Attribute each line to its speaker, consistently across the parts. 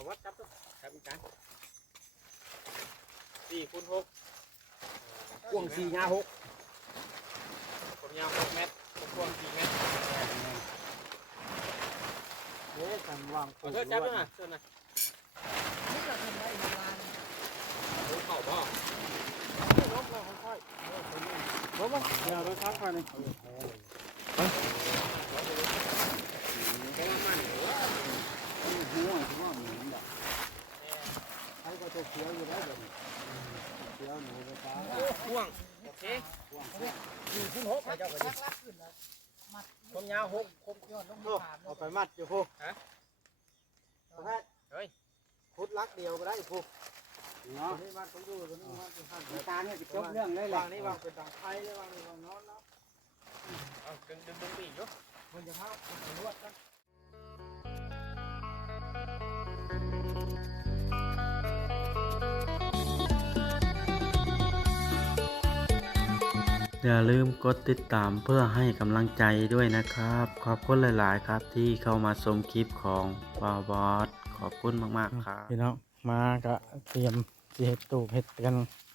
Speaker 1: วัดจับตัวจับอีกการ4 คูณ 6กว้าง4 ยาว 6ความยาว6 เมตรกว้าง4 เมตร
Speaker 2: เฮ้ยสั่งวาง
Speaker 1: เธอจับด้วยนะเธอนะ
Speaker 3: นี่ก็ทำได้อีกวัน
Speaker 1: รู้เข่าบ่
Speaker 2: ลบแล้วค่อยๆลบมาเดี๋ยวเราทักไปนี่
Speaker 1: แค่มันหรือว่า
Speaker 2: หัวที่ว่าเหมือนแบบใครก็จะเขียวอยู่แล้วแบบเขียวหนูไปตา
Speaker 1: พ่วงโอเค4 คูณ 6เจ้าก็ดิ
Speaker 3: ลักขึ้นแล้วมัด
Speaker 1: ความยาว6
Speaker 3: คมยอดลง
Speaker 2: โอ้
Speaker 3: ถาม
Speaker 2: เอาไปมัดอยู่พวก
Speaker 1: ฮะ
Speaker 2: ประเภท
Speaker 1: เฮ้ย
Speaker 2: พุดลักเดียวก็ได้พวกเนาะนี่มัดต้องดูตัวนี้มัดเป็นขั้นตาเนี่ยจบเรื่องเลยแหละวางนี่วางเป็นต่างไทยเลยวางนี่วางนอนเนาะ
Speaker 1: เอาดึงปีกอยู่
Speaker 2: มันจะเข้ามันรวดกัน
Speaker 4: อย่าลืมกดติดตามเพื่อให้กำลังใจด้วยนะครับ ขอบคุณหลายๆครับที่เข้ามาชมคลิปของบาวบอสขอบคุณมากๆครับพี่น้องมาก็เตรียมสิเฮ็ดตูบเฮ็ดกัน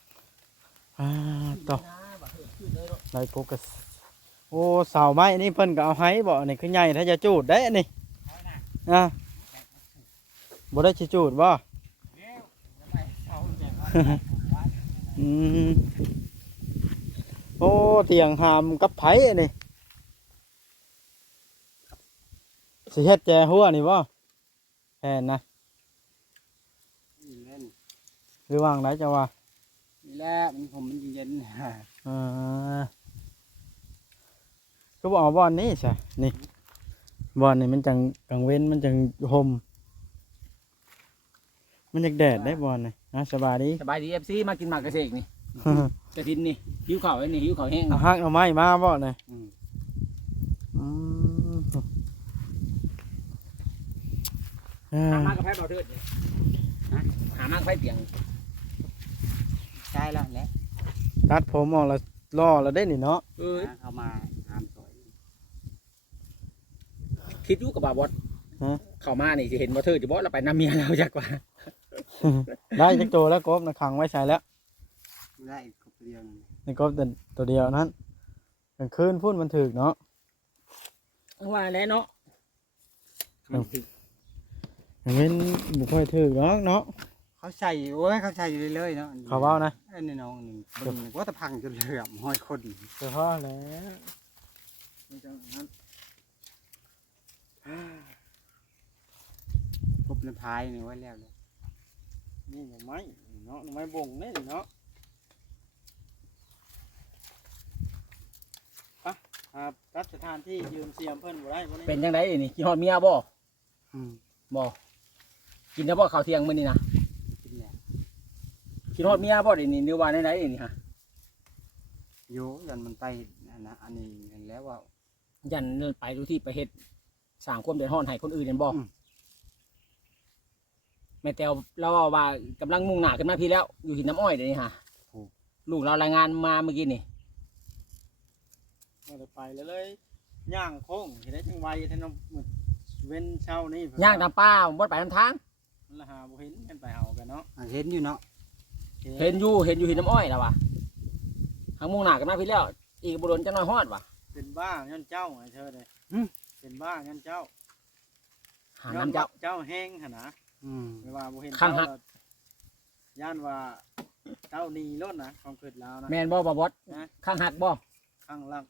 Speaker 4: ต่อในกุกกโอ้เสาไม้นี่เพิ่นก็เอาให้บ่นี่คือใหญ่ถ้าจะจูดได้อันนี่บ่ได้สิจูดบ่อืมโอ้เตียงหามกับไผอันนี่สิเฮ็ดแจหัวนี่บ่แทนนะหรือว่างไหนจะว่า
Speaker 2: นี่แหละมันเย็น
Speaker 4: ก็บอกบอลนี่ใช่นี่บอลนี่มันจังกังเว้นมันจังห่มมันจังแดดได้บอลนี่นะสบายดี
Speaker 1: สบายดี FC มากินหมากกระเสกนี่กระทินนี่หิวข้าวไอ้นี่หิวข้าวแห้ง
Speaker 4: เอาฮักเอาไม้มาบ่เลย
Speaker 1: หามากระแพบเราเถิดนี่หามากไฟเปียง
Speaker 2: ใช่แล้วแหละ
Speaker 4: ตัดผมออกแล้วล่อแล้วได้นี่เนาะ
Speaker 2: เข้ามาหามสวย
Speaker 1: คิดอยู่กับบาบอสเข้ามานี่สิเห็นบ่เถิดจะบ่เราไปน้ำเมียเราจักว่า
Speaker 4: ได้จักตัวแล้วกบนะขังไว้ใส่แล้ว
Speaker 2: ได้กบเดียว
Speaker 4: ในกบตัวเดียวนั้นกลางคืนพุ่นมันถึกเนาะ
Speaker 1: ว่าแล้วเนาะ
Speaker 4: อย่างนี้บุค่อยถึกเนาะเนาะ
Speaker 2: เขาใส่โอ้ยเขาใส่อยู่เรื่อยๆเนาะ
Speaker 4: เขาเว้านะ
Speaker 2: ไอ้นี่น้องหนึ่งว่าตะพังจนเหลื่อมห้อยคน
Speaker 4: เสื้อผ้าแล้ว
Speaker 2: กบในพายนี่ไว้แล้วเลย
Speaker 4: นี่หน่อไม้เนาะหน่อไม้บ่งนี่เนาะครับรัฐสถานที่ยืมเสียมเพิ่นบ่ได้บ่ได้
Speaker 1: เป็นจังไดนี่กินฮอดเมียบ่บ่กินได้บ่ข้าวเที่ยงมื้อนี้นะ
Speaker 2: กินแหละ
Speaker 1: กินฮอดเมียบ่นี่หรือว่าไหนๆนี่ฮะ
Speaker 2: โยยันมันไปอันนี้เห็นแล้วว่า
Speaker 1: ยันไปดูที่ไปเฮ็ดสร้างความเดือดร้อนให้คนอื่นนั่นบ่แม่แต้วเราว่ากำลังมุ่งหน้าขึ้นมาพี่แล้วอยู่หินน้ำอ้อยเดี๋ยวนี้ฮะลูกเรารายงานมาเมื่อกี้นี่
Speaker 4: บ่ได้ไปเลยย่างโค้งสิได้จังไวแท้เนาะเว้นเช้านี่
Speaker 1: ย่างตามป้าบ่ไปทางทาง
Speaker 4: มันละหาบ่เห็นกันไปเอากันเนาะ
Speaker 2: เห็นอยู่เนาะ
Speaker 1: เห็นอยู่หินน้ำอ้อยแล้วว่ะทางมุ่งหน้าขึ้นมาพี่แล้วอีกบ่โดนจังน้อยฮอดว่ะ
Speaker 4: เป็นบ้าย้อนเจ้าไอ้เธอเลยเป็นบ้าย้อนเจ้า
Speaker 1: หาน้ำเจ้า
Speaker 4: เจ้าแห้งหั่นนะไม่ว่าบ่เห็น
Speaker 1: ข้างหัก
Speaker 4: ย่านว่าเจ้านีรถนะความเกิดแล้วนะ
Speaker 1: แม่นบ่บ่บอสข้างหักบ่
Speaker 4: ข้างล่าง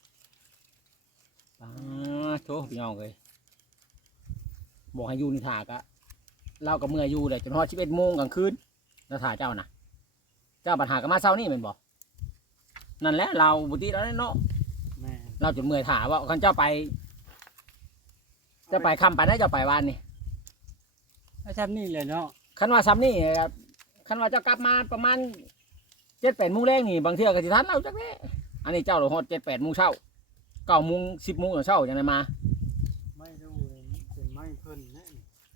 Speaker 1: โธ่พี่น้องเอ้ยบอกให้อยู่นี่ถ่ากะเราก็เมื่อยอยู่เลยจนฮอด11 โมงกลางคืนแล้วถ่าเจ้านะเจ้าปัญหาก็มาเช้านี่แม่นบ่นั่นแหละเราบุตรีแล้วเนาะ
Speaker 4: แม่
Speaker 1: เราจนเมื่อยถ่าว่าคันเจ้าไปคำไปได้เจ้าไปวันนี่
Speaker 2: ถ้าชั้นนี่เลยเนาะ
Speaker 1: คันว่าซ้ำนี่ครับคันว่าเจ้ากลับมาประมาณ7-8 โมงแรงนี่บางเทื่อก็สิทันเราจักแน่อันนี้เจ้าเราฮอด7-8 โมงเช้า9 โมง 10 โมงเช้าจังไดมา
Speaker 4: ไม่ดูเลยเป็นไม้เพิ่นแน่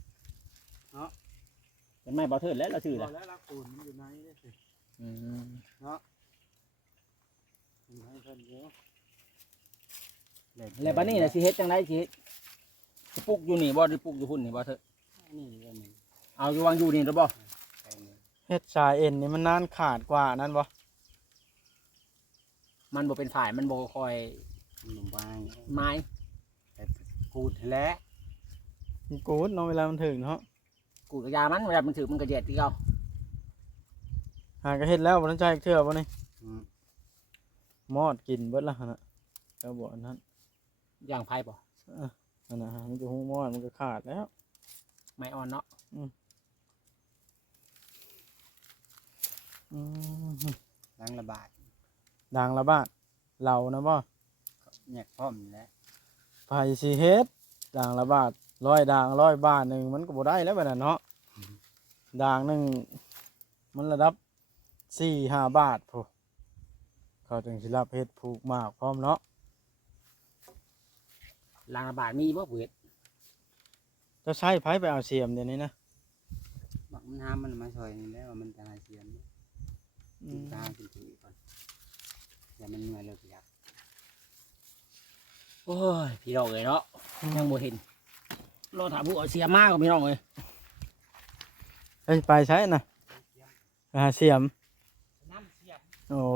Speaker 1: เป็นไม่บ่เทิดแล้วเราชื่อ
Speaker 4: พ
Speaker 1: ละ
Speaker 4: อแล้วรักปูนมันอยู่ไหนเนี่ยสิ
Speaker 1: อืม
Speaker 4: เป็นไม้เพิ่นเยอะ
Speaker 1: แล้วบัดนี้น่ะสิเฮ็ดจังไดสิปลูกอยู่นี่บ่หรือปลูกอยู่หุ่นนี่บ่เถิด
Speaker 2: นี่ก็นี่
Speaker 1: เเอาอยู่วางอยู่นี่แล้วบ่
Speaker 4: เฮ็ดสายเอ็นนี่มันนานขาดกว่านั้นบ่
Speaker 1: มันบ่เป็นฝ่ายมันบ่คอย
Speaker 2: หนุ่มวาง
Speaker 1: ไม้
Speaker 2: แต่กูดแล้ว
Speaker 4: มันกูดเนาะเวลามันถึงเนาะ
Speaker 1: กูกระยามันเวลามันถือมันกระเดียดที่เขา
Speaker 4: หาก็เฮ็ดแล้วบ่ทันใจเชื่อบ่นี่มอดกินเบิดละหั่นน่ะแล้วบ่อันนั้น
Speaker 1: ย่างไผ่บ่
Speaker 4: นั่นน่ะมันจะหูมอดมันก็ขาดแล้ว
Speaker 1: ไม้อ่อนเนาะ
Speaker 2: ล้างระบาด
Speaker 4: ดังละบาทเรานะบ่
Speaker 2: แยกพร้อมแล้ว
Speaker 4: ไผสิเฮ็ดด่างละบาท100ด่าง100 บาทหนึงมันก็บ่ได้แล้วบัดนั้นเนาะด่างหนึงมันระดับ4-5 บาทพุเขาจึงสิรับเฮ็ดผูกมากพร้อมเนาะ
Speaker 1: ล้างระบาดมีบ่เวท
Speaker 4: จะใช้ไผไปเอาเสียมเดี๋ยวนี้นะ
Speaker 2: บักมันห้ามมันมาซอยนี่แล้วมันจะหาเสียนตากินถือก่อนอย่ามันเหนื่อยเลยอยาก
Speaker 1: โอ้ยพี่น้องเอ้ยเนาะยังบ่เห็นรอถามผู้เอาเสียมากกว่าพี่น้องเอ้ย
Speaker 4: เฮ้ยไปใช้น่ะไปหาเสียม
Speaker 1: น้ำเสียม
Speaker 4: โอ้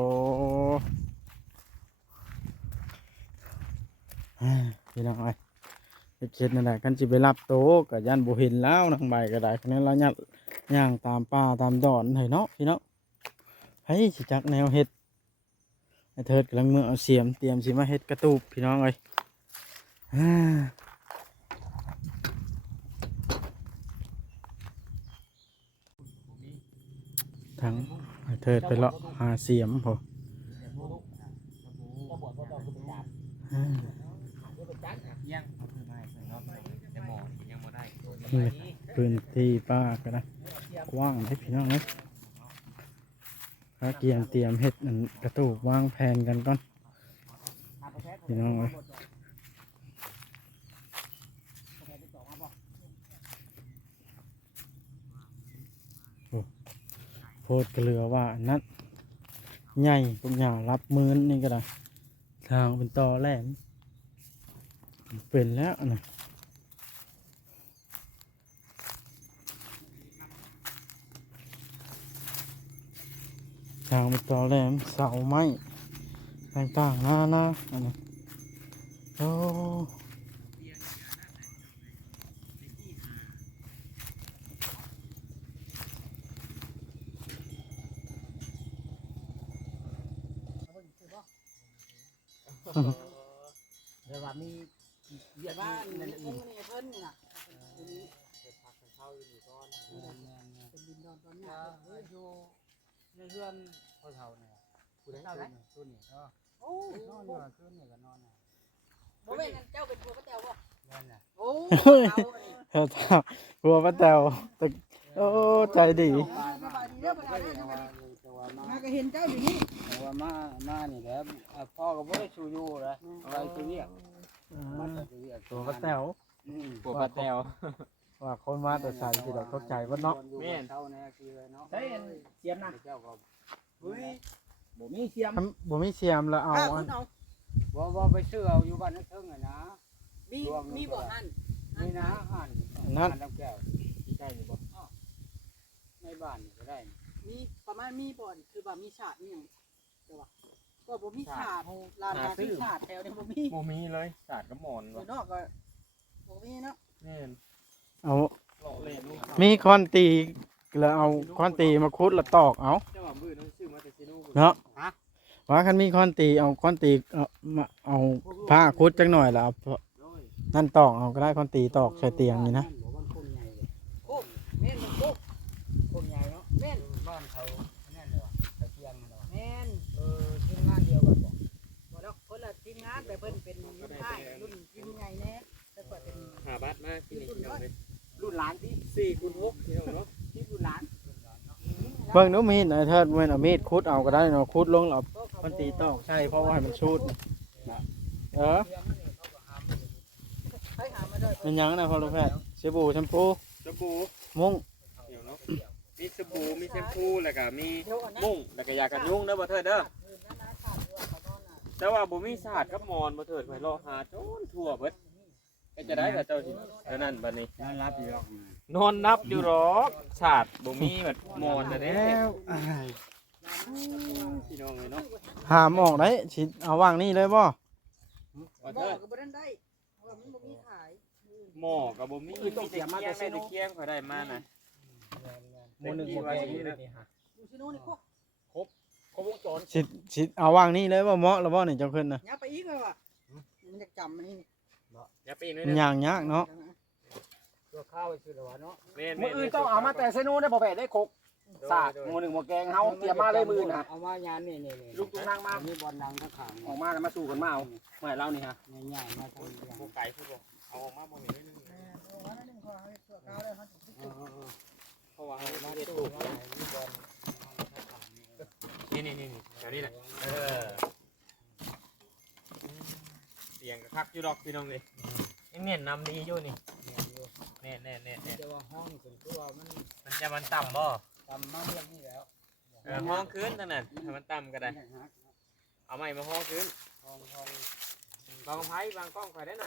Speaker 4: พี่น้องเอ้ยเฮ็ดนั่นแหละกันสิไปรับโตก็ยันบ่เห็นแล้วนางใบก็ได้คะแนนเราย่างตามป่าตามดอนให้เนาะพี่เนาะเฮ้ยสิจักแนวเฮ็ดไอ้เทิดกำลังมือเอาเสียมเตรียมสิมาเฮ็ดกระตูบพี่น้องเอ้ยทั้งไอ้เทิดไปเลาะหาเสียมพอนี่พื้นที่ป้าก็ได้กว้างให้พี่น้องเอ้ยเตรียมเฮ็ดอันกระตูบวางแผนกันก่อนพี่น้องเอ้ยโพดกระเหลือว่าอันนั้นใหญ่พวกหญ้ารับมือนี่ก็ได้ทางเป็นตอแหลมเป็นแล้วนะทางเป็นตอแหลมเสาไม้ต่างๆนานาอันนี้โอ้
Speaker 1: เดี๋ยวว่ามีเวียด
Speaker 3: บ้าน
Speaker 1: มีนั่น
Speaker 3: นี่
Speaker 1: อื่น
Speaker 3: เพิ่นน่ะ
Speaker 2: เป็นพักกันเข้าอยู่นี่ก่อน
Speaker 3: เป็นดินดอนตอนนี้
Speaker 2: อยู่ในเรือนพ่อเฒ่าเนี่ยกูได้คืนนี่ก็
Speaker 3: โอ้
Speaker 2: นอนอยู่คืนนี่ก็นอนน่ะ
Speaker 3: บ่แม่นเจ้าเป็นผัวป้าแต๋วบ่
Speaker 2: นั่นน่ะ
Speaker 3: โอ้เอา
Speaker 4: เธอถามกลัวป้าแตวแต่โอ้ใจดี
Speaker 3: สบายดีเด้อบ่ได้เด้อ
Speaker 2: แต่ว่ามา
Speaker 3: มาก็เห็นเจ้าอยู่นี่
Speaker 2: แต่ว่ามานี่แหละพ่อก็บ่ได้สู้อยู่นะเอาไว้ตัวเรียกมันก็ตัวเรียก
Speaker 4: ตัวป้าแตว
Speaker 2: ตัวปลาแตว
Speaker 4: ว่าคนมาแต่ใส่ที่เราเข้าใจว่าเนาะ
Speaker 2: แม่นเท่าแน่คือเนาะ
Speaker 1: ใช่เสียมนะ
Speaker 2: เจ้าก็
Speaker 1: เฮ้ยบ่มีเสียม
Speaker 4: บ่มีเสียมแล้วเอา
Speaker 3: เอา
Speaker 4: อัน
Speaker 3: เอา
Speaker 2: บ่ไปซื้อเอาอยู่บ้านนึกถึงอ่ะนะ
Speaker 3: มีบ่หั่น
Speaker 2: นี่นะหั่น
Speaker 4: นั่น
Speaker 2: น้ำแก้ว
Speaker 1: ใช่อยู่บ่
Speaker 2: ในบ้านก็ได้
Speaker 3: มีประมาณมีบ่คือว่ามีฉาดมีหยังแต่ว่าก็บ่มีฉาดร้านมีฉาดแถวนี้บ่มี
Speaker 5: โมมีเลยสาดกับหมอน
Speaker 3: อยู่
Speaker 5: วะ
Speaker 3: นอกก็บ่มีเนาะ
Speaker 5: แม่น
Speaker 4: เอา
Speaker 5: เลาะเล่นลูก
Speaker 4: มีคอนตีแล้วเอาคอนตีมาคุดแล้วตอกเอา
Speaker 5: เจ้าว่าบื้อน้องซื้อมาแต่ซีโน่
Speaker 4: เนาะว่าคันมีคอนตีเอาคอนตีมาเอาผ้าคุดจักหน่อยแล้วเอานั่นตอกเอาก็ได้คอนตีตอกใส่เตียงนี่นะ
Speaker 3: โอ้แม่นมันโอ้
Speaker 2: คนใหญ่เนาะ
Speaker 3: แม่น
Speaker 2: บ้านเขาแน่นเลยว่ะตะเกียงเนาะ
Speaker 3: แม่น
Speaker 2: ทีมงานเดียวกันบ่
Speaker 3: บ่ดอกคนละทีมงานแต่เพิ่นเป็นรุ่นท้ายรุ่นทีมใหญ่แน่แต่ก็เป็น
Speaker 5: หาบัตรมาที่นี่พี่น้องเลย
Speaker 1: รุ่นหลานที่
Speaker 5: 4x6พี่น้องเนาะ
Speaker 1: ที่รุ่นหลาน
Speaker 4: เบิ่งหนูมีดไอ้เทิดเว้นเอามีดคุดเอาก็ได้เนาะคุดลงแล้วเอาคอนตีตอกใช่เพราะว่าให้มันชูดเออ
Speaker 3: ไปหามาด้วย
Speaker 4: เป็นหยังนะพ่อลูกแพทย์สบู่แชมพู
Speaker 5: สบู่
Speaker 4: มุ้ง
Speaker 5: เดี๋ยวเนาะมีสบู่มีแชมพูแล้วก็มี
Speaker 3: เดี๋ยวก่อนนะ
Speaker 5: มุ้งแล้วก็ยากันยุงเด้อบ่เถิดเด้อ
Speaker 3: นั่นนะขาดอยู่ว่าเขานอนน่ะ
Speaker 5: แต่ว่าบ่มีสาดกับหมอนบ่เถิดไปรอหาจนทั่วเบิดก็จะได้กับเจ้าสิเท่านั้นบัดนี้
Speaker 2: นอนรับอยู่หรอก
Speaker 5: นอนนับอยู่หรอกศาสตร์บ่มีแบบมอนนะเด้
Speaker 2: พี่น้องเลยเนาะ
Speaker 4: หามออกได้สิเอาวางนี่เลยบ่
Speaker 5: ว่า
Speaker 3: บ่
Speaker 5: เถิด
Speaker 3: ก็บ่ได้เพราะว่ามันบ่มีขาย
Speaker 5: หม้อกับบ่มีมีแต่เคียงได้แต่เคียงเขาได้มานะ
Speaker 1: หมู่หนึ่งหมู่แกงนี่นี่ฮะ
Speaker 3: อยู่ซิโนนี่ครบ
Speaker 1: ครบวงจร
Speaker 4: สิเอาวางนี่เลยบ่เหมาะแล้วบ่นี่เจ้าขึ้นน่ะ
Speaker 3: ยับไปอีกเลยว่ะมันจะจำมันนี่
Speaker 5: อย่าปีนเลย
Speaker 4: มัน
Speaker 5: นะ
Speaker 4: ย่างยากเนาะ
Speaker 2: ตัวข้าวไปซื้อแล้วเนาะ
Speaker 5: แม่น
Speaker 1: มื้ออื่นต้องเอามาแต่เซนูได้บ่แพ้ได้ครกสากหมู่หนึ่งหมู่แกงเฮาเตรียมมาเลยมื้อน่ะ
Speaker 2: เอามายานนี่ๆ
Speaker 1: ลูกตุ้งนางมา
Speaker 2: มีบอลดังทั้งขาง
Speaker 1: ออกมาแล้วมาสู้กันมาเอาไม่ให้เรานี่ฮะ
Speaker 2: ง่ายๆมาทำ
Speaker 5: ผู้ไก่ผู้บ่เอาออกมาบ่นี่นึง
Speaker 3: วันนั้นขอให้ตัวกาวเลยครับ
Speaker 5: เพราะว่า
Speaker 2: มา
Speaker 5: เฮ็ด
Speaker 2: ตู้
Speaker 5: ถูก
Speaker 2: มามีบอล
Speaker 5: นี่แถวนี้แหละเสียงกระคักอยู่ดอกพี่น้องนี่ยังเน้นนำดีอยู่นี่แน่ๆๆ
Speaker 2: จะว่าห้องส่วนตัวมัน
Speaker 5: มันจะมันต่ำบ่
Speaker 2: ทำมาเรื่องนี้แล้ว
Speaker 5: ห้องคืนเท่านั้นถ้ามันต่ำก็ได้ เอาใหม่มาห้องคืน
Speaker 2: ห้อง
Speaker 5: บางไพ่บางกล้องไฟได้หน่อย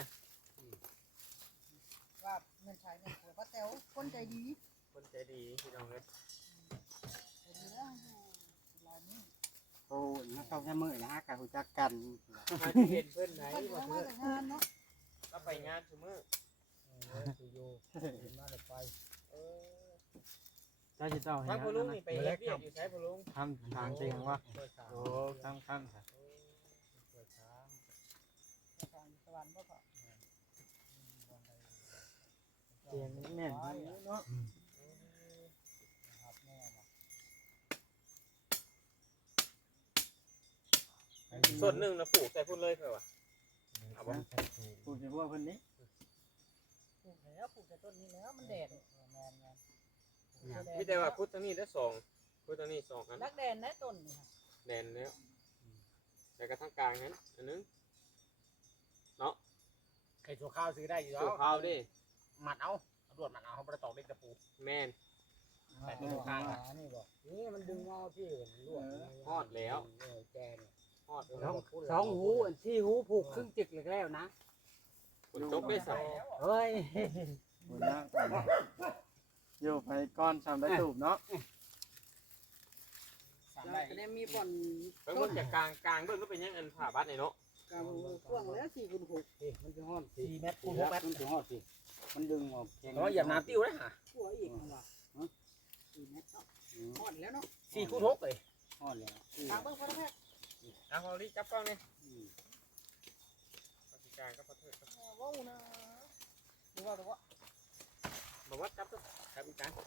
Speaker 3: ว่าเงินใช้เนี่ยป้าแต๋วคนใจดี
Speaker 5: คนใจดีพี่น้องเลย
Speaker 3: ใจดีแล้วลายนี้
Speaker 2: โอ้นักเข้าแค่มือนะกับหูจักกัน
Speaker 5: มาที่เห็นเพื่อนไหน
Speaker 3: คน
Speaker 5: มา
Speaker 3: มา
Speaker 5: เพื่อน
Speaker 3: แต่งานเนาะ
Speaker 5: ก็ไปงานชั่วโมง
Speaker 2: อยู่มาแต่ไป
Speaker 4: เจ้าสิเจ้าให้
Speaker 5: ถ้าพ่อลุงนี่ไปเฮ็ดเวียกอยู่ใช้พ่อลุง
Speaker 4: ทำทางจริงว่าโอ้สำคัญค่ะ
Speaker 3: สวรรค์บ่พอ
Speaker 2: เตียงแน่นเนาะ
Speaker 5: ส่วนหนึ่งนะปลูกใส่พุ่นเลยเพื่อวะเอาบ่
Speaker 2: พูดถึงว่าคนนี้
Speaker 3: ปลูกแล้วปลูกแต่ต้นนี้แล้วมันแดด
Speaker 5: มีแต่ว่าพุทธนี่ได้สองพุทธนี่สองอัน
Speaker 3: นักแดดได้ต้นนี่ค่ะ
Speaker 5: แดนแล้วแต่กระทั่งกลางนั้นอันนึง
Speaker 1: ไข่ถั่วข้าวซื้อได้อยู่แล้
Speaker 5: สู่
Speaker 1: ว
Speaker 5: ข้าวดิ
Speaker 1: มัดเอาตำรวจมัดเอาเขาบ่ได้ตอกเด็กตะปู
Speaker 5: แม่น
Speaker 1: แต่ตัวข้างอะ
Speaker 2: นี่บอกนี่มันดึงเอาที่ลวด
Speaker 5: ทอดแล้ว
Speaker 2: แกเนี่ย
Speaker 5: ทอด
Speaker 2: สองหูอันที่หูผูกครึ่งจึกแล้วนะ
Speaker 5: ฝนตกได้สอง
Speaker 2: เฮ้ย
Speaker 4: หัวหน้าอยู่ไปก้อนทำได้ถูกเนาะ
Speaker 1: สามได้
Speaker 3: ก็ได้มีบ่อน
Speaker 5: เพิ่งว่าจากกลางเบิ่งก็เป็นยังอันผ่าบัดนี่เนาะ
Speaker 3: กลางกว้างแล้ว4 คูณ
Speaker 2: มันจะหอด
Speaker 1: 4 เมตรคูณ6 เมตร
Speaker 2: มันจะหอดสิมันดึงออก
Speaker 1: แต่ว่าเหยียบน้ำติ้วได้ฮะ
Speaker 3: 6หัวอีกว่า4 เมตรเนาะฮอดแล้วเนาะ
Speaker 1: 4 คูณ 6เลย
Speaker 2: หอดแล้ว
Speaker 3: ทางเบิ่งพระแพทย์
Speaker 5: เอาเอาดิจับกล้องนี่ปฏิการก็พอเถิด
Speaker 3: ว้าวนะดูว่า
Speaker 5: บอกว่าจับตัวจับอีกการ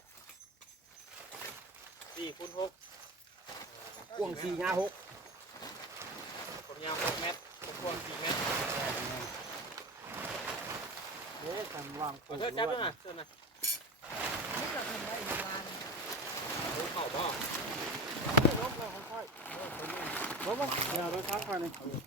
Speaker 5: 4 คูณ 6
Speaker 1: กว้าง4 ยาว
Speaker 5: ความยาว6 เมตรกว้าง4 เมตร
Speaker 2: เฮ้ยทำวาง
Speaker 5: ขอเถิดจับด้วยนะเถิดนะ
Speaker 3: นี่ก็ทำได้1 ล้าน
Speaker 5: รู้เข่าบ่
Speaker 2: ล้มเดี๋ยวเราทักไปเลย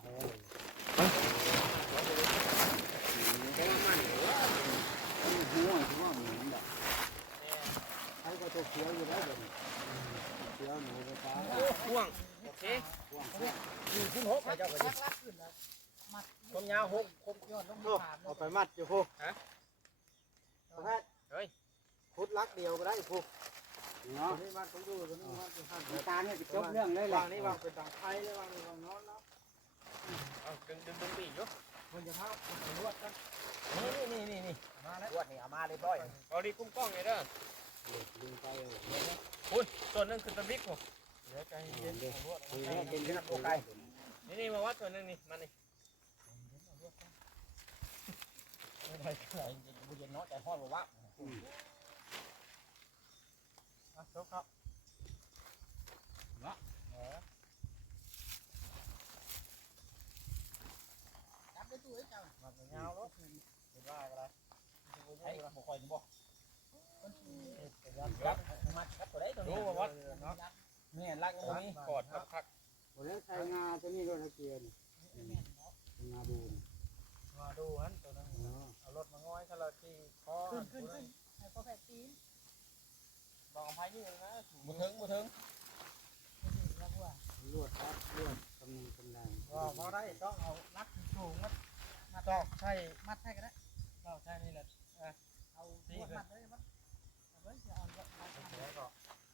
Speaker 5: แค่ว่ามันหรือว่า
Speaker 2: หัวที่ว่าเหมือนแบบให้ก็ตัวเขียวอยู่ได้เลยเขียวหนูไปตา
Speaker 5: พ่วงโอเค
Speaker 1: 4 คูณ 6ให้เจ้าก็ดี
Speaker 3: ลักขึ้นแล้วมัด
Speaker 1: ความยาว6
Speaker 3: คมยอดลง
Speaker 2: โอ้
Speaker 3: ถาม
Speaker 2: เอาไปมัดอยู่พวกแพทย์
Speaker 5: เฮ้ย
Speaker 2: พุดลักเดียวก็ได้พวกเนาะนี่มัดต้องดูตัวนี้มัดอยู่ข้างตาเนี่ยจะจบเรื่องเลยแหละวางนี่วางเป็นดังไทยเลยวางนี่วางนอนเนาะ
Speaker 5: เอาดึงปีกอยู่
Speaker 2: มันจะพับมันลวดกัน
Speaker 1: นี่มาแล้วลวดนี่เอามาเรียบร้อย
Speaker 5: เอาดีคุ้มกล้องเลยเด้อ
Speaker 2: ดึงไป
Speaker 5: ส่วนหนึ่งคือตะบิ๊กผม
Speaker 2: เดี๋ยวใจเย็น
Speaker 1: คุยให้เป็นที่นั่นโอเค
Speaker 5: นี่มาวัดส่วนหนึ่งนี่มานี่
Speaker 1: ไม่ได้เท่าไหร่เย็นเนาะแต่ฮอดบ่ว่า
Speaker 5: จบครับ
Speaker 3: จับไปตู้ให้เจ้า
Speaker 1: มันยาวเนาะเห็นว่าอะไรไอ้บ่ค่อยบ่ครับมัดครับตัวได้ตัว
Speaker 5: ดู
Speaker 1: นี้
Speaker 5: มาวัด
Speaker 1: แม่รักตรงนี้
Speaker 5: กอดครับคัก
Speaker 2: หมดแล้วใช้งาตัวนี้ก็ตะเกียนงาดู
Speaker 1: มาดูฮันตัวนั้นเอารถมาง้อยถ้าเราตีคอ
Speaker 3: ขึ้นให้พ่อแพทย์ตีน
Speaker 1: บอกกับไผนี่นะบ่ถึง
Speaker 3: แล้วว่า
Speaker 2: ลวดครับลวดกำลังกำลัง
Speaker 1: พอได้ต้องเอารักสูงมัดตอกใช่
Speaker 3: มัดให้ก็ได้
Speaker 5: เราใช่นี่แหละ
Speaker 3: เอาหัวมัดเลยมัดเอาไว้จะเอามัด
Speaker 5: แล้วก็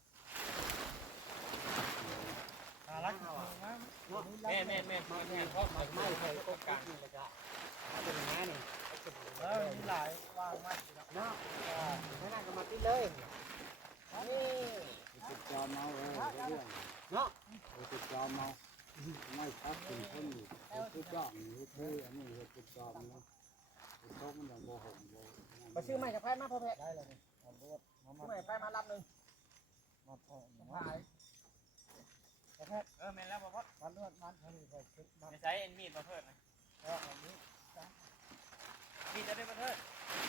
Speaker 5: รักแม่แม่แม่แม่พ่อมาไม่เคยโอกาสเลยจ้ะเป็นงานนี่แล้วมีหลายวางมัดเนาะไม่น่าก็มาติดเลยนี่
Speaker 2: ติดจอมเอาเลยเรื่องเนาะติดจอมเอาไม่พักถึงคนอยู่ติดจอมนี่คืออันนี้ติดจอมเนาะติดจอมมันอย่างโมโหโม
Speaker 1: ไปซื้อใหม่จากแพทย์มาพ่อแพทย์
Speaker 2: ได้เลยเอารถมา
Speaker 1: ซื้อใหม่ไปมารับหนึ่ง
Speaker 2: มาพอ
Speaker 1: ขาย
Speaker 5: แม่แล้วพ่อ
Speaker 2: มันรถมันเขานี่ก็คิดมา
Speaker 5: ไม่ใช้เอ็นมีดมาเพิ่มนะ
Speaker 2: อันนี้
Speaker 5: มีดจะได้มาเพิ่ม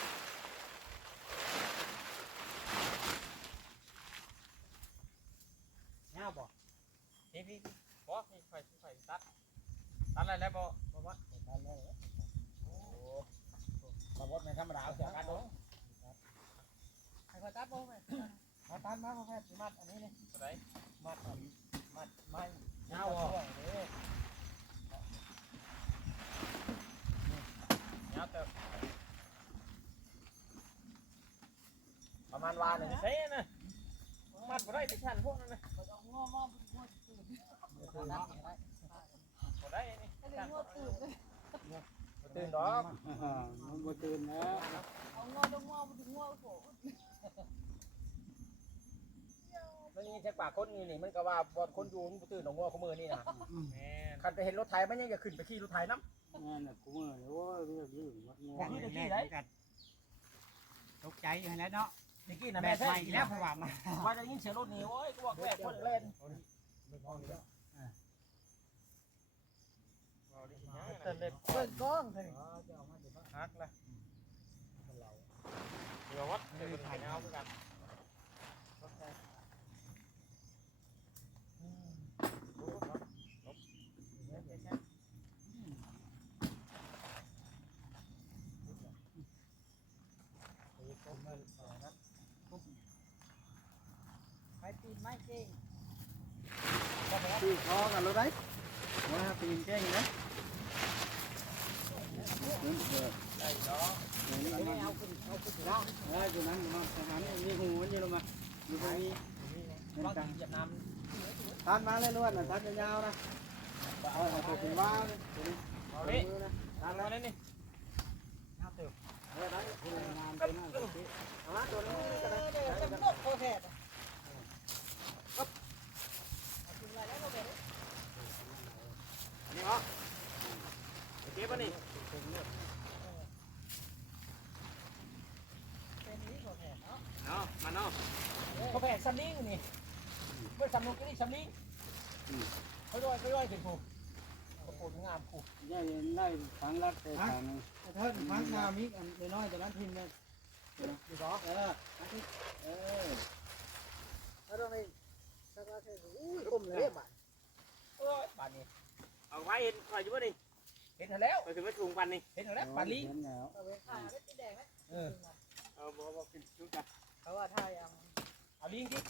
Speaker 2: เงาบ่
Speaker 5: พี่บอสไฟตัดอะไรแล้วบอว่า
Speaker 2: ได้เลย
Speaker 1: โอ้สมมติในธรรมดาเสียการโดน
Speaker 3: ให้คอยตัดบ่แม่
Speaker 2: มาตันมาพ่อแพทย์มัดอันนี้นี่
Speaker 5: อะไร
Speaker 2: มัดไม้
Speaker 1: เงาอ่ะ
Speaker 5: เงาเติม
Speaker 1: ประมาณวาหนึ่ง
Speaker 5: ใช่นะมัดบ่ได้ติชันพวกนั้นนะ
Speaker 3: เอางอมอหัวตื่น
Speaker 5: บ่ได้นี่
Speaker 3: ก็เลยหัวตื่นเลย
Speaker 1: ตื่นดอก
Speaker 2: มันบ่ตื่นแล้ว
Speaker 3: เอางอลงงอบ่ถึงงอโผ
Speaker 1: มันนี่เช็คปากคนนี่นี่มันก็ว่าบอลคนอยู่มันตื่นดอกงัวขมือนี่นะ
Speaker 5: แม่
Speaker 1: คันไปเห็นรถไถมันยังจะขึ้นไปขี่รถไถน้ำ
Speaker 2: นั่นน่ะกูมือโอ้ยเรื่องลื่นวัดงู
Speaker 1: ผมคือตะกี้ได้
Speaker 2: ตกใจอยู่แล้วเนาะ
Speaker 1: ตะกี้นะ
Speaker 2: แบ
Speaker 1: แม่
Speaker 2: บ
Speaker 1: แท้
Speaker 2: ใหม่แล้วเพราะว่ามา
Speaker 1: ว่าจะยินเสียงรถหนีโอ้ยกูบอกแวกคนเล่น
Speaker 5: เติมเล็บ
Speaker 3: เบิ่งกล้องเถอะ
Speaker 5: ฮักละเดี๋ยววัดเดี๋ยวถ่ายเงาด้วยกัน
Speaker 3: ไปตีนไม้เก่ง
Speaker 2: ตีคอกันรถได้ว่าตีนเก่งนะ
Speaker 5: ได้เนาะ
Speaker 2: นี่เอาขึ้นแล้วอยู่นั้นมาทหารนี่หูมันอยู่ลงมาอยู่ตรงนี้
Speaker 1: บางทีเวียดนาม
Speaker 2: ทานมาเลยล้วนนะทานยาวๆนะเอาตัวถึงว่าเลย
Speaker 5: เอาดิทานมาเลยนี่
Speaker 2: ได้คุณงานเป็นอะไรตัวนี้ก็ได้
Speaker 3: เดี๋ยวจะนกโคแทดเอาถึงไรแล้วโคแทด
Speaker 5: อันนี้เหรอเก็บป่ะนี่
Speaker 3: เป็นนี้โคแทดเนาะ
Speaker 5: เนาะมาเนาะ
Speaker 1: เขาแผ่ซัมลิงนี่เมื่อซัมลุงก็นี่ซัมลิงเขาด้วยถึงผูเขาปวดงามผู
Speaker 2: ได้ฟังรักแต่ทางเทิดฟังนามิกอันน้อยแต่นั้นพิมพ์เลยดูดอก
Speaker 3: เอาตรงนี้สักว่าเธออุ้ยอมเลยบ่า
Speaker 1: โอ้ยป่านนี้
Speaker 5: เอาไว้เห็นคอยอยู่ป่ะนี่
Speaker 1: เห็นแล้ว
Speaker 5: ไปถึงไปถุงปันนี่
Speaker 1: เห็นแล้วป่านลิง
Speaker 3: เอาไว้ขาไม่ติดแดงไหม
Speaker 5: เอาบอกกินชุดกัน
Speaker 3: เพราะว่าถ้ายัง
Speaker 1: เอาลิงที่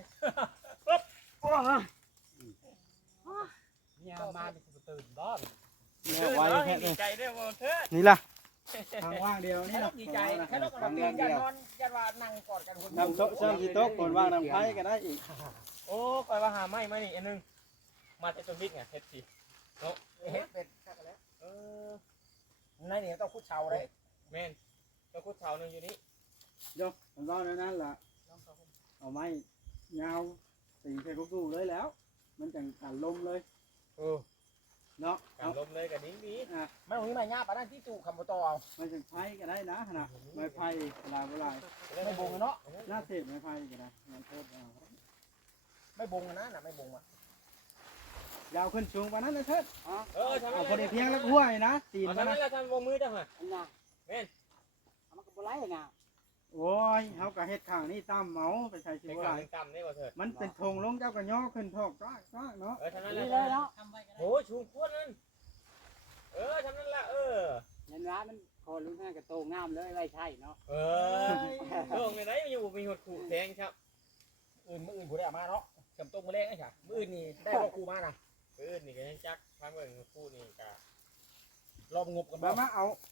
Speaker 2: เนี่ยมาเป็นตื่นร้อน
Speaker 5: เนี่ยไว้แค่ดีใจด้วยว่าเธอ
Speaker 4: นี่ล่ะ
Speaker 2: ทางว่างเดียว
Speaker 1: แค่
Speaker 2: นี่
Speaker 1: นกดีใจแค่นกมันตียันนอนยันว่านั่งกอดกันคน
Speaker 2: นำโต๊ะเชิญที่โต๊ะคนว่างนำไพ่ก็ได้อีก
Speaker 5: โอ้คอยว่าหาไม่มานี่อันนึงมาจากตัวบิ๊กไงเฮ็ดสิ
Speaker 1: เห็นเป็น
Speaker 5: เออ
Speaker 1: ในนี่ต้องคุดเชาเลย
Speaker 5: แม่นตัวคุดเสาหนึ่งอยู่นี่
Speaker 2: ยกผมว่านั้นล่ะเอาไม้ยาวตีใส่กุ๊กดูเลยแล้ว มันจังกันลมเลย
Speaker 5: เออ
Speaker 2: เนาะ
Speaker 5: การลมเลยกับดิ้งดี
Speaker 1: ไม่ตรงนี้มาญ่าป่านนั้นที่จู่คำบ่ต่อเอา
Speaker 2: ไม่จังไพ่ก็ได้นะขนาดไม้ไผ่เวลา
Speaker 1: ไม่บงเนาะ
Speaker 2: หน้าเสพไม้ไผ่ก็ได้ไม้โทษเอา
Speaker 1: ไม่บงนะน่ะไม่บงอ่ะ
Speaker 2: ยาวขึ้นสูงกว่านั้นเลยเถิด
Speaker 5: เออทำ
Speaker 2: เอา
Speaker 5: ไม
Speaker 2: พอดีเพียงแล้วห้วยนะตีน
Speaker 5: เอา
Speaker 2: มัน
Speaker 5: ทำไม
Speaker 2: นะ
Speaker 5: เราทำวงมือจังหวะ
Speaker 2: แม่น
Speaker 3: มันก็บ่ไล่งา
Speaker 2: โอ้ยเขาก็เฮ็ดข้างนี้ตั้มเมาไปใส่ชิ
Speaker 5: เป็น
Speaker 2: บ
Speaker 5: กา
Speaker 2: ไร
Speaker 5: รต่ำนี่บ่เถิด
Speaker 2: มันเป็นธงลงเจ้าก็ย่อขึ้นทอกจ้าเนาะ
Speaker 5: เออทำนั้น
Speaker 3: นี่
Speaker 5: แห
Speaker 3: เล
Speaker 5: ละ
Speaker 3: ยเนาะทำไปกัน
Speaker 5: โอ้ชูพวดนั่นเออทำนั้นละเออ
Speaker 2: เห็นร้านมันคอลุ้นให้กระโตงามเลยไว้ใช่เนาะ
Speaker 5: เออโด่งไปไหนอยู่มีหดขู่แทงครับ
Speaker 1: มื้ออื่นผู้ได้มาเนาะจำต้มมื้อแรกไอ้ค่ะมื้ออื่นนี่ได้บ่ครูมานะ
Speaker 5: เออนี่ก็ยังจักทางเบิ่งคู่นี่กะ
Speaker 1: รอบงบกัน
Speaker 2: มา
Speaker 1: บ่
Speaker 2: มาเอา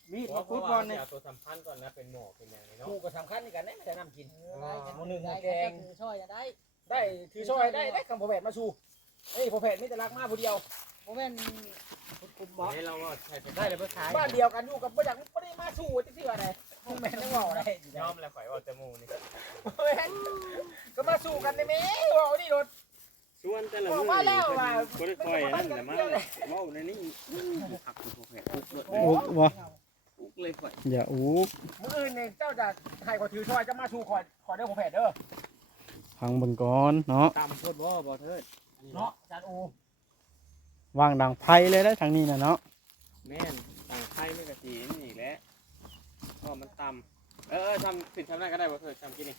Speaker 5: มีดมาคุดบอลเนี่ยตัวสำคัญก่อนนะเป็นหมอเป็นอย่างนี้เนาะ
Speaker 1: กูก็สำคัญในการได้ไม่ใช่น้ำกิน
Speaker 3: มื้อนึงแกงช่อยได้
Speaker 1: ได้ถือช่วยได้คำพอแผดมาชูเอ้ยพอแผดนี่แต่รักมาผู้เดียว
Speaker 3: บ่แม่นคุมบ่
Speaker 5: ให้เราว่าใช้
Speaker 3: ได้เลยเพิ่นขาย
Speaker 1: บ้านเดียวกันอยู่กับบ่อยากบ่ได้มาชูที่ที่ว่าไดมึงแม่นได้ว่าได้
Speaker 5: ยอมแล้วข่อยว่าจมูกนี่
Speaker 1: แม่นก็มาสู้กันได้แม่ว่านี่รถ
Speaker 5: ส่วนแต่ละ
Speaker 1: บอก
Speaker 5: มื้อ
Speaker 1: ว่าแล้วว่า
Speaker 5: บ่ได้ค่อยนั่นแต่มาเว้าในนี้ผักตัวแผลปุ๊กเลย
Speaker 4: อุกบ่
Speaker 5: ปุ๊กเลยข่อย
Speaker 4: อย่าอุก
Speaker 1: มื้ออื่นนี่เจ้าจะให้ขอถือช่วยจะมาชูขอเด้อพอแผดเด้อ
Speaker 4: พังเบิ่งก่อนเนาะ
Speaker 5: ตามโคตรบ่เทิด
Speaker 1: เนาะจานอู
Speaker 4: วางดังไผเลยได้ทางนี้น่ะเนาะ
Speaker 5: แม่นต่างไข่ไม่กระสีนี่อีกแล้วก็มันต่ำทำผิดทำได้ก็ได้บ่เทิดทำกินนี่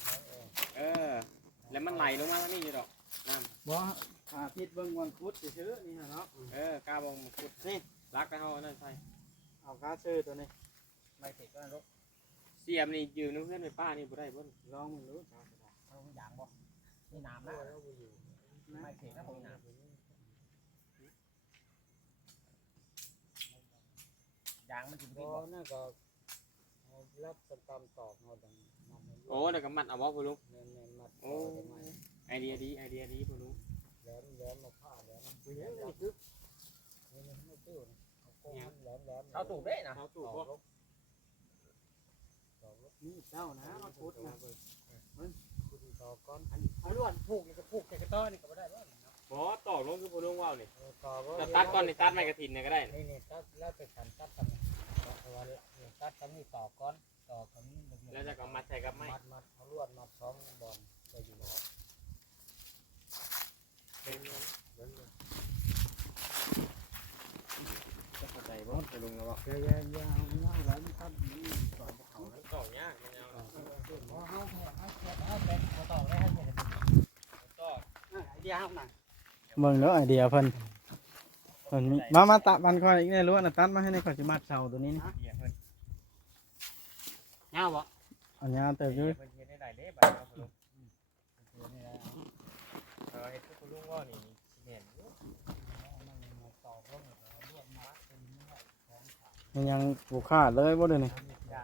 Speaker 5: แล้วมันไหลลงมาทางนี้อยู่ดอกน้ำ
Speaker 2: บ่พิษเบิ่งวันคุดซื่อๆนี่เนาะ
Speaker 5: กาบองพุดนี่รักกันเฮานั่นใส่
Speaker 2: เอากาซื้อตัวนี้
Speaker 1: ไม่เสร็จก็รถ
Speaker 5: เสียมนี่ยืมน้ำเพื่อนไปป้านี่บ่ได้บ่
Speaker 2: ลองมันรู้
Speaker 1: เอาอย่างบ่มีน้ำนะไม่เสร็จนะผมน้ำยางมันถึง
Speaker 2: บ่
Speaker 1: พี่บ่
Speaker 2: น่าก็เอารับตามตอกเอาดังมัน
Speaker 5: โอ้เดี๋ยวก็มัดเอาบ่พ่อลุง
Speaker 2: แม่นๆมัด
Speaker 5: โอ้ไอเดียดีพ่อลุง
Speaker 2: แหลมมาผ้าแหลมนี่คือนี่ไม่ตื้อเอาโค้งแหลม
Speaker 1: เอาตูดได้นะ
Speaker 5: เอาตู้บ่
Speaker 2: นี่เจ้านะมาคุดนะมันคุดต่อก้อน
Speaker 1: เอาล้วนผูกนี่ก็ผูกแค่กระต้อนี่ก็บ่ได้บ่
Speaker 5: บ่ตอกลงคือพ่อลุงว่าวนี่
Speaker 2: ต่อ
Speaker 5: แต่ตัดก่อนนี่ตัดไม้กระถินเนี่ยก็ได้
Speaker 2: นี่ตัดแล้วไปขันตัดทำเพราะว่าตัดทำนี่ต่อก้อนต่อทำนี่
Speaker 5: แล้วจะก็มัดใส่กับไม้
Speaker 2: มัดเอาลวดมัดซ้อมบอลไปอยู่
Speaker 5: จะเข้าใจบ่พ่อลุงแล้วบ่
Speaker 2: ยาวๆเอาหลายครับนี่ต่อเขา
Speaker 5: มันตอกยากมันยาว
Speaker 2: เอาเป็นต่อได้ให้เป็น
Speaker 5: ตอก
Speaker 2: เดียวน่ะ
Speaker 4: เบิ่งเด้อไอเดียเพิ่นมีมาตัดมันค่อยอีกแน่รู้น่ะตัดมาให้ในข่อยสิมัดเสาตัวนี้นี่
Speaker 5: เดียเพิ่น
Speaker 2: เงาบ่
Speaker 4: อันนี้เติบอยู่
Speaker 5: เพิ่นเฮ็ดได้หลายเด้บัดนี้พ่อลุงเฮ็ดคือพ่อลุงว่านี่แม่นอยู่
Speaker 4: มันยังบ่ขาดเลยบ่เด้อนี่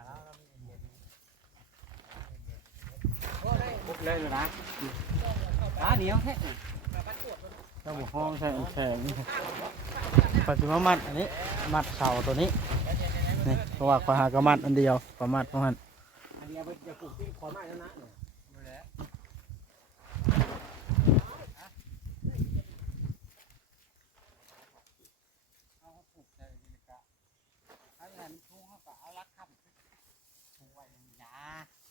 Speaker 2: ปุ๊บเลยนะเหนียวแท้
Speaker 4: เจ้าบ่ห้องใส่อันแข็งนี่ปัจจุบันมัดอันนี้มัดเสาตัวนี้นี่เพราะว่าขอยหากระมัดอันเดียวประมัดเพราะงั้น
Speaker 1: อันนี้เอาจะปลูกที่ขอไม้แล้วนะ
Speaker 2: เอาผูกใจดีกะถ้าอย่างนี้ทุ่งเขาก็เอาลักข้ามทุ่งไว้ยา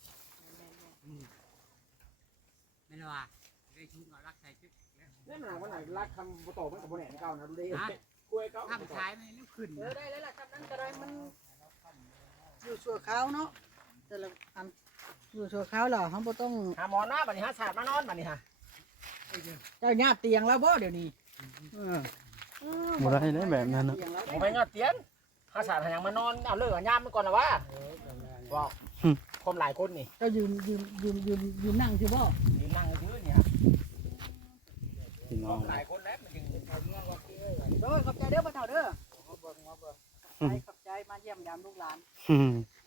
Speaker 2: ไม่รู้ว่าได้ทุ่งเอาลักใส่จุด
Speaker 1: นี่มันวันไหนรักคำบ่โตมันก็บ่แน่นเก่านะดูดิกล้วยเก่า
Speaker 2: ข้ามซ้ายไม่นึกขึ้น
Speaker 3: ได้แล้วล่ะครับนั้นก็ได้มันอยู่ชั่วคราวเนาะแต่ละอันอยู่ชั่วคราวเหรอเฮาบ่ต้อง
Speaker 1: หาหมอหน้าบัดนี้หาศาสตร์มานอนบัดนี้ฮะ
Speaker 3: เจ้าญาติเตียงแล้วบ่เดี๋ยวนี้
Speaker 4: บ่ได้ได้แบบนั้นน่ะ
Speaker 3: เตียงแล้ว
Speaker 1: ผมไปงอดเตียนหาศาสตร์หาหยังมานอนเอาเลิกเอายามมันก่อนนะว่าบอกคนหลายคนนี่
Speaker 3: เจ้ายืนนั่งสิบ่
Speaker 1: ยืนนั่งยืนนี่ฮะ
Speaker 4: พี่น้อง
Speaker 1: หลายคนแล้วมันจึง
Speaker 3: โดยขอบใจเด้อพ่อเฒ่าเด้อขอบใจมาเยี่ยมยามลูกหลาน
Speaker 4: อืม